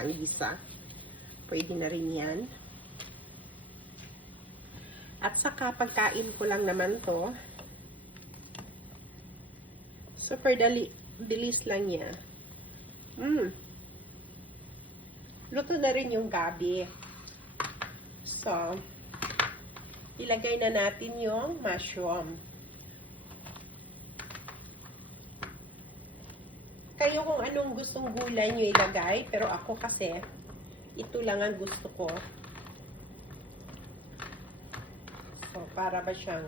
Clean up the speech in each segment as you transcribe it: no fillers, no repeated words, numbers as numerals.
ang gisa. Pwede na rin yan. At saka pagkain ko lang naman to. Super bilis lang niya. Luto na rin yung gabi. So, ilagay na natin yung mushroom. Kayo kung anong gustong gulay nyo ilagay, pero ako kasi, ito lang ang gusto ko. So, para ba siyang,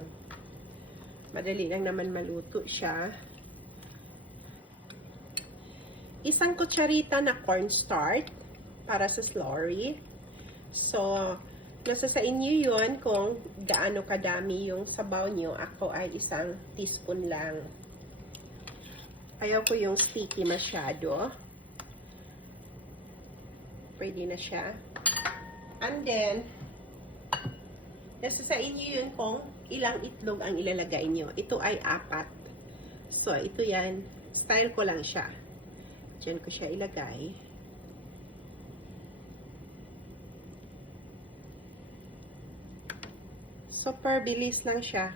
madali lang naman maluto siya. Isang kutsarita na cornstarch para sa slurry. So, nasa sa inyo yun kung gaano kadami yung sabaw nyo. Ako ay isang teaspoon lang. Ayaw ko yung sticky masyado. Pwede na siya. And then, nasa sa inyo yun kung ilang itlog ang ilalagay nyo. Ito ay 4. So, ito yan. Style ko lang siya. Diyan ko siya ilagay. Super bilis lang siya.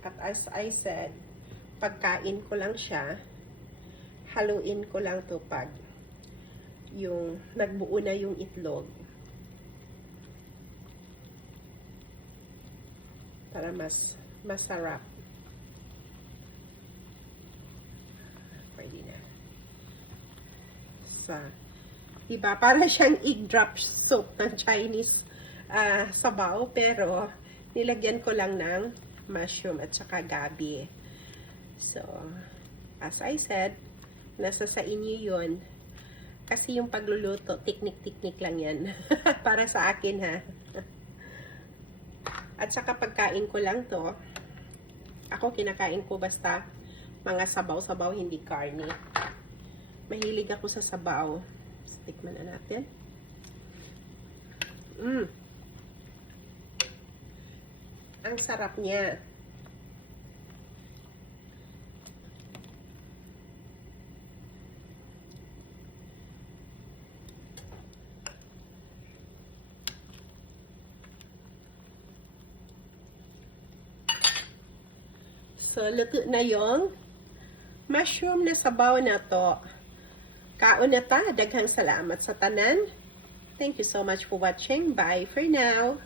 At as I said, pagkain ko lang siya, haluin ko lang to pag yung nagbuo na yung itlog. Para mas masarap. Pwede na. So, diba? Para siyang egg drop soup ng Chinese sabaw, pero nilagyan ko lang ng mushroom at saka gabi. So, as I said, nasa sa inyo yun. Kasi yung pagluluto, tiknik-tiknik lang yan. Para sa akin, ha. At saka pagkain ko lang to, ako kinakain ko basta mga sabaw-sabaw, hindi karne. Mahilig ako sa sabaw. Tikman na natin. Ang sarap niya. So, luto na yung mushroom na sabaw na to. Kaon na ta. Daghang salamat sa tanan. Thank you so much for watching. Bye for now.